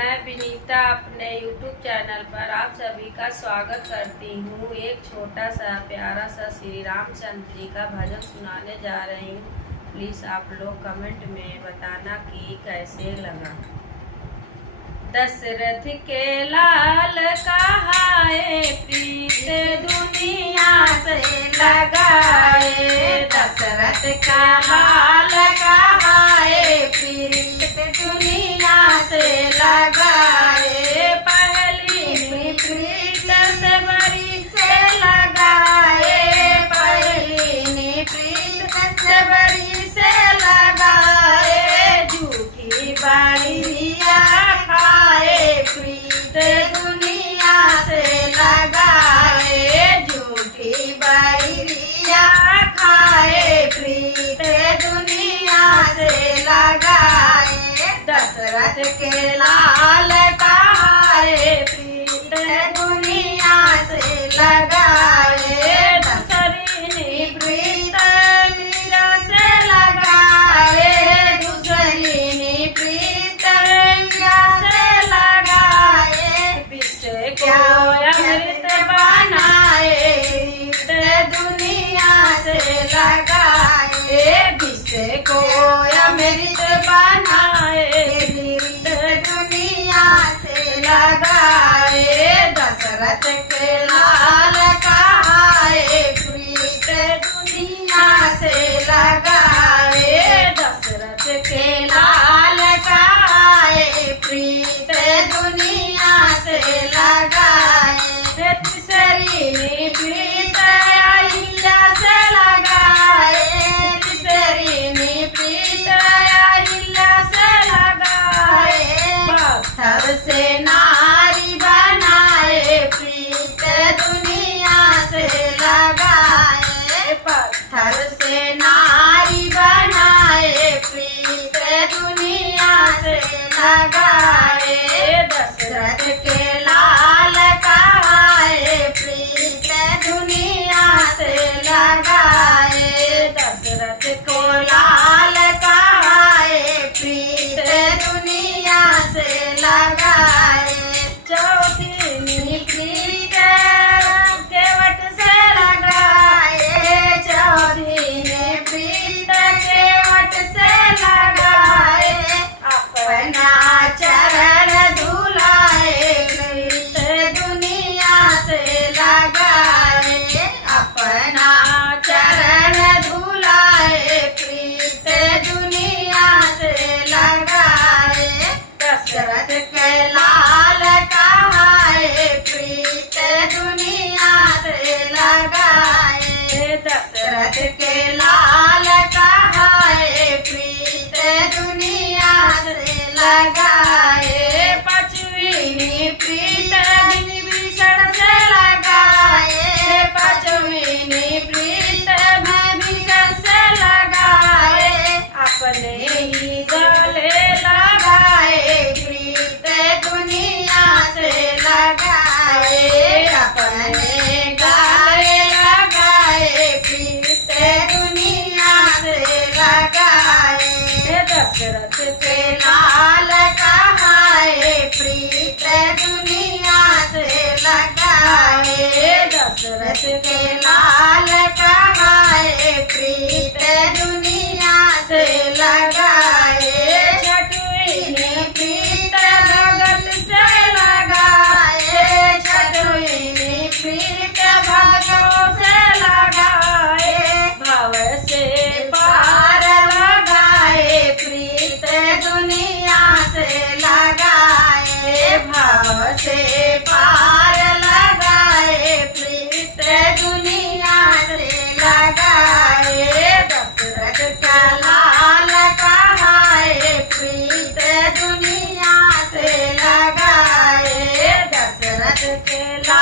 मैं विनीता अपने YouTube channel पर आप सभी का स्वागत करती हूँ। एक छोटा सा प्यारा सा श्री रामचंद्र जी का भजन सुनाने जा रही हूँ। प्लीज़ आप लोग कमेंट में बताना कि कैसे लगा। दशरथ के लाल कहाए प्रीत दुनिया से लगाए। दशरथ का लाल कहाए प्रीत दुनिया से लगाए। पहली प्रीत से बड़ी से लगाए। पहली प्रीत से बड़ी से लगाए। झूठी बाड़िया खाए प्रीत दुनिया से लगाए। झूठी बाड़िया खाए प्रीत दुनिया से लगाए। दशरथ के लाल कहाए प्रीत दुनिया से लगाए। दूसरी प्रीत मीरा से लगाए। दूसरी प्रीत मीरा से लगाए। विष को अमृत बनाए प्रीत दुनिया से लगाए। विष को अमृत बनाए प्रीत दुनिया से लगाए। दशरथ के लाल कहाए प्रीत दुनिया से लगाए। दशरथ के लाल कहाए प्रीत दुनिया से लगाए। तीसरी प्रीत अहिल्या से लगाए। तीसरी प्रीत अहिल्या से लगाए। पत्थर से नारी बनाए प्रीत दुनिया से लगाए। पत्थर से नारी बनाए प्रीत दुनिया से लगाए। दशरथ के लाल कहाए प्रीत दुनिया से लगाए। दशरथ को लाल कहाए प्रीत दुनिया से लगाए। चौथी प्रीत केवट से लगाए। चौथी प्रीत केवट से लगाए। अपना चरण धुलाए प्रीत दुनिया से लगाए। अपना चरण धुलाए प्रीत दुनिया से लगाए। दशरथ के लाल कहाए प्रीत दुनिया से लगाए। दशरथ के लाल कहाए प्रीत दुनिया से लगाए। पांचवी प्रीत विभीषण से लगाए। पांचवी प्रीत विभीषण से लगाए। अपने ही गले लगाए प्रीत दुनिया से लगाए। अपने गले लगाए प्रीत दुनिया से लगाए। दशरथ के लाल कहाए प्रीत दुनिया से लगाए। दशरथ के लाल कहाए प्रीत दुनिया से लगाए। छठवीं प्रीत भगत से लगाए। छठवीं प्रीत भगतों से लगाए। भव से पार लगाए प्रीत दुनिया से लगाए। भव से पार लगाए प्रीत दुनिया से लगाए। दशरथ का लाल कहाए प्रीत दुनिया से लगाए। दशरथ के लाल